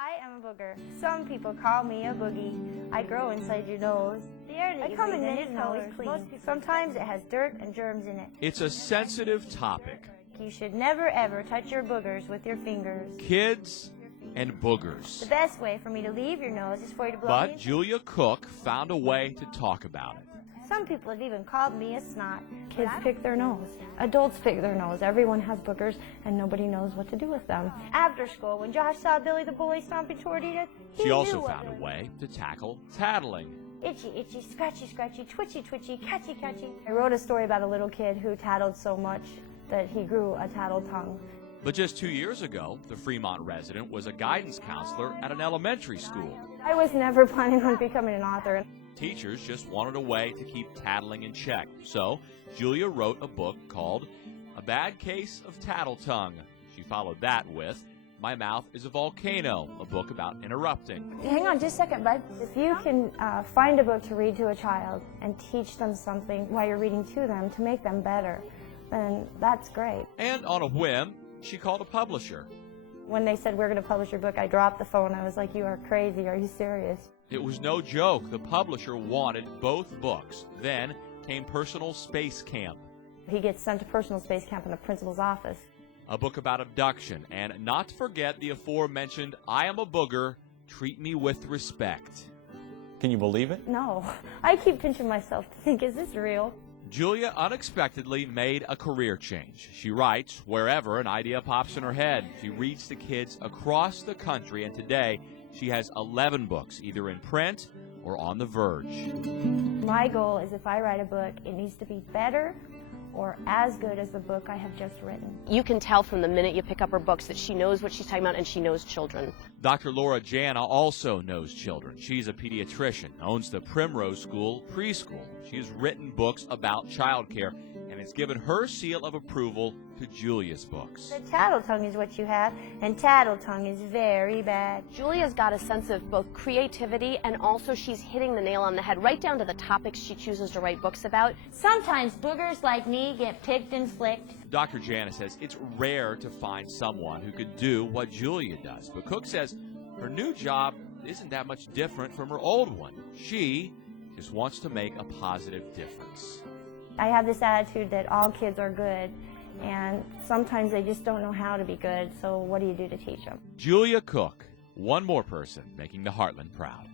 I am a booger. Some people call me a boogie. I grow inside your nose. The air that I come in many colors. Sometimes it has dirt and germs in it. It's a sensitive topic. You should never ever touch your boogers with your fingers. Kids and boogers. The best way for me to leave your nose is for you to blow But me. Julia Cook found a way to talk about it. Some people have even called me a snot. Kids pick their nose. Adults pick their nose. Everyone has boogers, and nobody knows what to do with them. After school, when Josh saw Billy the Bully stomping toward Edith, She also found a way to tackle tattling. Itchy, itchy, scratchy, scratchy, twitchy, twitchy, catchy, catchy. I wrote a story about a little kid who tattled so much that he grew a tattle tongue. But just 2 years ago, the Fremont resident was a guidance counselor at an elementary school. I was never planning on becoming an author. Teachers just wanted a way to keep tattling in check. So Julia wrote a book called A Bad Case of Tattle Tongue. She followed that with My Mouth is a Volcano, a book about interrupting. Hang on just a second, bud. If you can find a book to read to a child and teach them something while you're reading to them to make them better, then that's great. And on a whim, she called a publisher. When they said, we're going to publish your book, I dropped the phone. I was like, you are crazy. Are you serious? It was no joke. The publisher wanted both books. Then came Personal Space Camp, He gets sent to personal space camp in the principal's office. a book about abduction, and not to forget the aforementioned I Am a Booger, Treat Me with Respect. Can you believe it? No. I keep pinching myself to think, is this real? Julia unexpectedly made a career change. She writes wherever an idea pops in her head. She reads to kids across the country, and today she has 11 books, either in print or on the verge. My goal is if I write a book, it needs to be better or as good as the book I have just written. You can tell from the minute you pick up her books that she knows what she's talking about and she knows children. Dr. Laura Jana also knows children. She's a pediatrician, owns the Primrose School preschool. She has written books about childcare, and it's given her seal of approval to Julia's books. The tattle tongue is what you have, and tattle tongue is very bad. Julia's got a sense of both creativity and also she's hitting the nail on the head right down to the topics she chooses to write books about. Sometimes boogers like me get picked and flicked. Dr. Jana says it's rare to find someone who could do what Julia does, but Cook says her new job isn't that much different from her old one. She just wants to make a positive difference. I have this attitude that all kids are good, and sometimes they just don't know how to be good, so what do you do to teach them? Julia Cook, one more person making the Heartland proud.